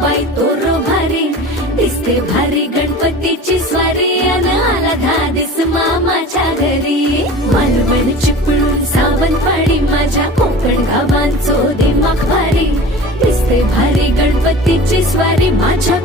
बाई तोर भारी दिसते भारी गणपतीची स्वारी अन आला धादिस मामाच्या घरी मालवण चिपळूण सावंतवाडी माझ्या कोकण गावांचो दिमाग भारी दिसते भारी गणपतीची स्वारी माझ्या